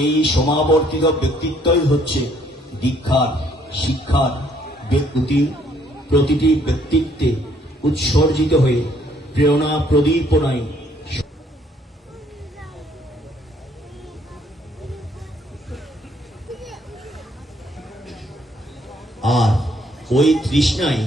এই সমাবর্তিত ব্যক্তিত্বই হচ্ছে দীক্ষার শিক্ষার প্রতিটি ব্যক্তিত্বে উৎসর্জিত হয়ে প্রেরণা প্রদীপনায় আর ওই তৃষ্ণায়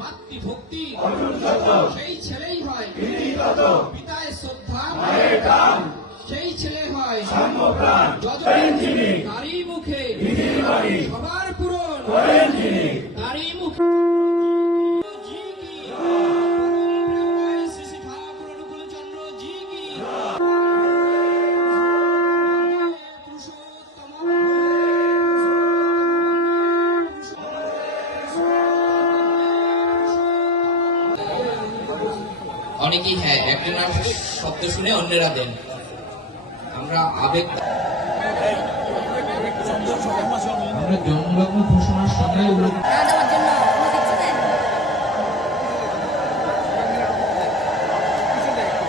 মাতৃভক্তি সেই ছেলেই হয় পিতায় শ্রদ্ধা, সেই ছেলে হয় তারই মুখে সবার পূরণ, তারই মুখে অনেকেই হ্যাঁ একজনের শব্দ শুনে অন্যেরা দেন। আমরা আবেগ আমরা জন্মলগ্ন ঘোষণার সঙ্গে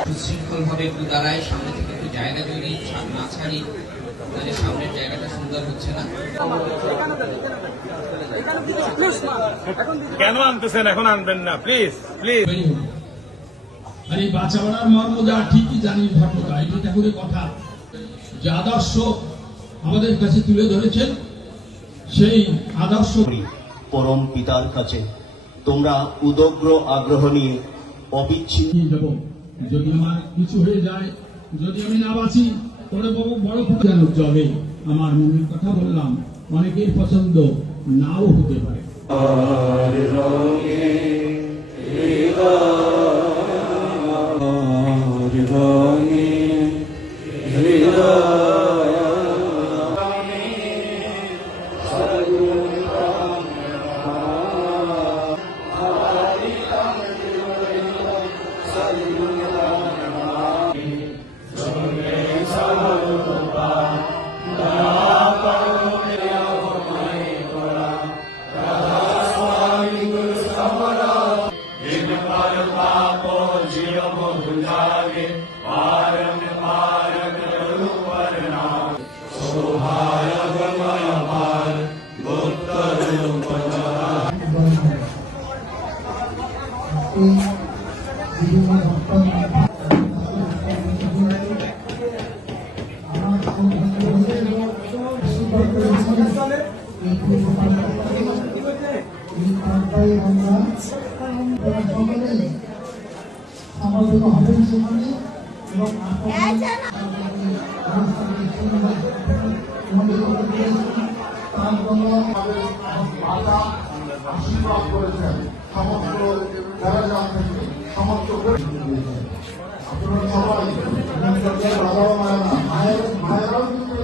সুশৃঙ্খল ভাবে একটু দাঁড়াই, সামনে থেকে একটু জায়গা যদি না ছাড়ি তাহলে সামনের জায়গাটা সুন্দর হচ্ছে না। কেন আনতেছেন? এখন আনবেন না, প্লিজ প্লিজ। আর এই বাঁচাবার মর্ম যা ঠিকই জানি ধর্মটা, এটি ঠাকুরের কথা যে আদর্শ আমাদের কাছে তুলে ধরেছেন, সেই আদর্শ পরম পিতার কাছে তোমরা উদগ্র আগ্রহ নিয়ে অবিচ্ছিন্ন যাব। যদি আমার কিছু হয়ে যায়, যদি আমি না বাঁচি, তোরে বড় যেন চলে। আমার মনের কথা বললাম, অনেকের পছন্দ নাও হতে পারে। আশীর্বাদ করেছেন সমস্ত প্যারাগ্রাম থেকে সমস্ত আপনারা সবাই বাবা মায়েরাও কিন্তু